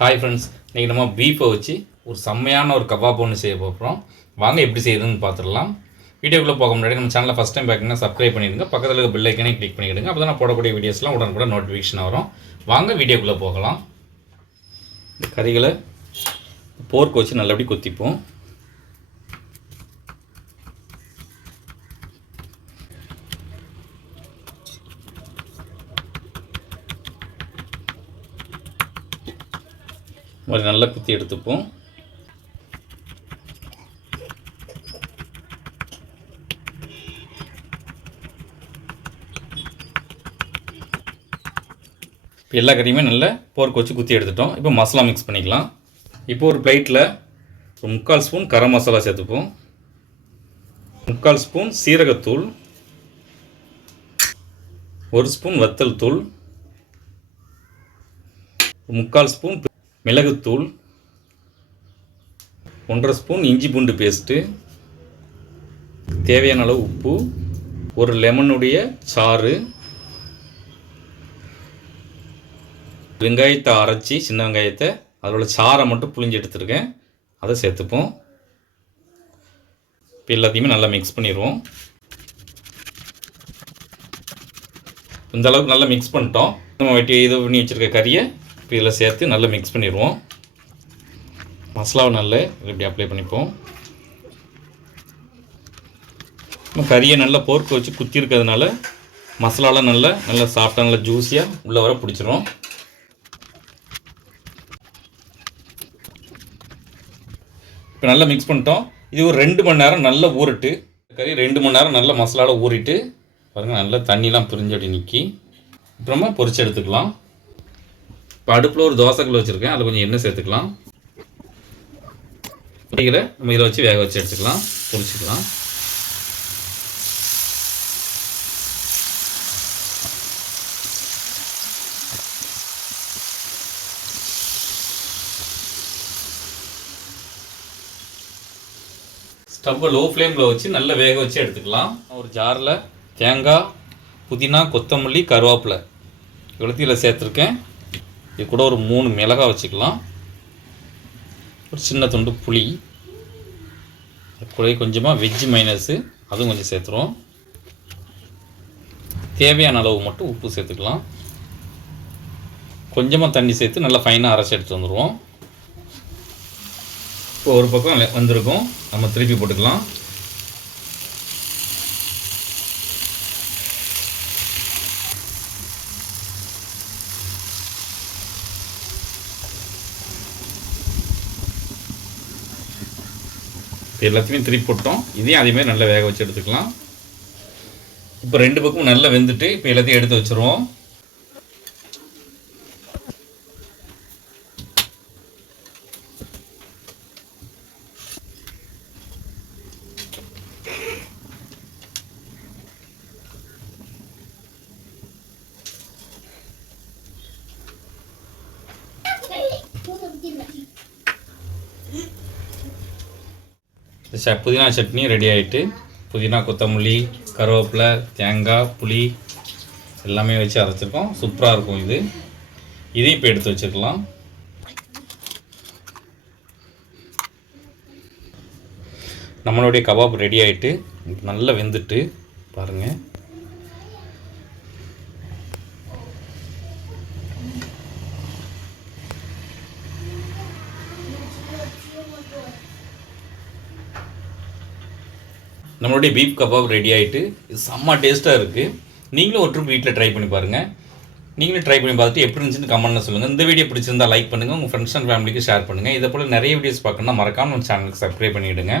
Hi friends இன்றைக்கி நம்ம பீஃபை வச்சு ஒரு செம்மையான ஒரு கபாப் ஒன்று செய்ய போகிறோம் வாங்க எப்படி செய்யுதுன்னு பார்த்துடலாம் வீடியோக்குள்ளே போக முன்னாடி நம்ம சேனலில் ஃபஸ்ட் டைம் பார்க்கணும்னா சப்ஸ்கிரைப் பண்ணிடுங்க. பக்கத்தில் இருக்க பெல் ஐக்கனே கிளிக் பண்ணிவிடுங்க அப்போ தான் போடக்கூடிய வீடியோஸ்லாம் உடனுக்குடன் நோட்டிஃபிகேஷன் வரும். வாங்க வீடியோக்குள்ளே போகலாம். கறிகளை போர்க்கு வச்சு நல்லபடி கொத்திப்போம். ஒரு நல்லா குத்தி எடுத்துப்போம். இப்போ எல்லா கறியுமே நல்லா போர்க்கு வச்சு குத்தி எடுத்துட்டோம். இப்போ மசாலா மிக்ஸ் பண்ணிக்கலாம். இப்போ ஒரு பிளேட்டில் ஒரு முக்கால் ஸ்பூன் கரம் மசாலா சேர்த்துப்போம். முக்கால் ஸ்பூன் சீரகத்தூள். ஒரு ஸ்பூன் வத்தல் தூள். முக்கால் ஸ்பூன் மிளகுத்தூள் ஒன்றரை ஸ்பூன் இஞ்சி பூண்டு பேஸ்ட்டு தேவையான அளவு உப்பு ஒரு லெமனுடைய சாறு வெங்காயத்தை அரைச்சி சின்ன வெங்காயத்தை அதோட சாறை மட்டும் புளிஞ்சு எடுத்துருக்கேன். அதை சேர்த்துப்போம். இப்போ எல்லாத்தையுமே நல்லா மிக்ஸ் பண்ணிடுவோம். இந்த அளவுக்கு நல்லா மிக்ஸ் பண்ணிட்டோம். நம்ம வெட்டி இது பண்ணி வச்சுருக்க கறியை இதில் சேர்த்து நல்லா மிக்ஸ் பண்ணிடுவோம். மசாலாவை நல்லா இப்படி அப்ளை பண்ணிப்போம். நம்ம கறியை நல்லா போர்க்கு வச்சு குத்தி இருக்கிறதுனால மசாலாலாம் நல்லா நல்லா சாஃப்டாக நல்லா ஜூஸியாக உள்ளே வர பிடிச்சிரும். இப்போ நல்லா மிக்ஸ் பண்ணிட்டோம். இது ஒரு ரெண்டு மணி நேரம் நல்லா ஊறிட்டு கறி ரெண்டு மணி நேரம் நல்லா மசாலாவில் ஊறிட்டு பாருங்கள் நல்லா தண்ணிலாம் பிரிஞ்சு அப்படி நிற்கி அப்புறமா பொரிச்சு எடுத்துக்கலாம். இப்போ அடுப்பில் ஒரு தோசைக்கல் வச்சுருக்கேன். அதில் கொஞ்சம் எண்ணெய் சேர்த்துக்கலாம். இதில் நம்ம இதை வச்சு வேக வச்சு எடுத்துக்கலாம். பொரிச்சுக்கலாம். ஸ்டவ்வை லோ ஃப்ளேமில் வச்சு நல்லா வேக வச்சு எடுத்துக்கலாம். ஒரு ஜாரில் தேங்காய் புதினா கொத்தமல்லி கருவேப்பிலை. இவ்வளோத்தையும் சேர்த்துருக்கேன். இது கூட ஒரு மூணு மிளகாய் வச்சுக்கலாம். ஒரு சின்ன துண்டு புளி. கூட கொஞ்சமாக வெஜ்ஜு மைனஸு அதுவும் கொஞ்சம் சேர்த்துருவோம். தேவையான அளவு மட்டும் உப்பு சேர்த்துக்கலாம். கொஞ்சமாக தண்ணி சேர்த்து நல்லா ஃபைனாக அரைச்சி எடுத்து வந்துடுவோம் இப்போ ஒரு பக்கம் வந்திருக்கும். நம்ம திருப்பி போட்டுக்கலாம். எல்லாத்தையுமே திருப்பி போட்டோம். இதையும் அதேமாதிரி நல்லா வேக வச்சு எடுத்துக்கலாம். இப்போ ரெண்டு பக்கமும் நல்லா வெந்துட்டு இப்போ எல்லாத்தையும் எடுத்து வச்சுருவோம். ச புதினா சட்னி ரெடி ஆகிட்டு புதினா கொத்தமல்லி கருவேப்பிலை தேங்காய் புளி எல்லாமே வச்சு அரைச்சிருக்கோம். சூப்பராக இருக்கும் இது. இதையும் இப்போ எடுத்து வச்சுக்கலாம் நம்மளுடைய கபாப் ரெடி ஆகிட்டு நல்லா வெந்துட்டு பாருங்கள் நம்மளுடைய பீப் கபாப் ரெடி ஆகிட்டு இது செம்ம டேஸ்ட்டாக இருக்குது நீங்களும் ஒரு ட்ரிப் வீட்டில் ட்ரை பண்ணி பாருங்கள் நீங்களும் ட்ரை பண்ணி பார்த்துட்டு எப்படி இருந்துச்சுன்னு கமெண்ட்டில் சொல்லுங்கள் இந்த வீடியோ பிடிச்சிருந்தால் லைக் பண்ணுங்கள் உங்கள் ஃப்ரெண்ட்ஸ் அண்ட் ஃபேமிலிக்கு ஷேர் பண்ணுங்கள் இதை போல் நிறைய வீடியோஸ் பார்க்கணுன்னா மறக்காமல் நம்ம சேனலுக்கு சப்ஸ்கிரைப் பண்ணிவிடுங்க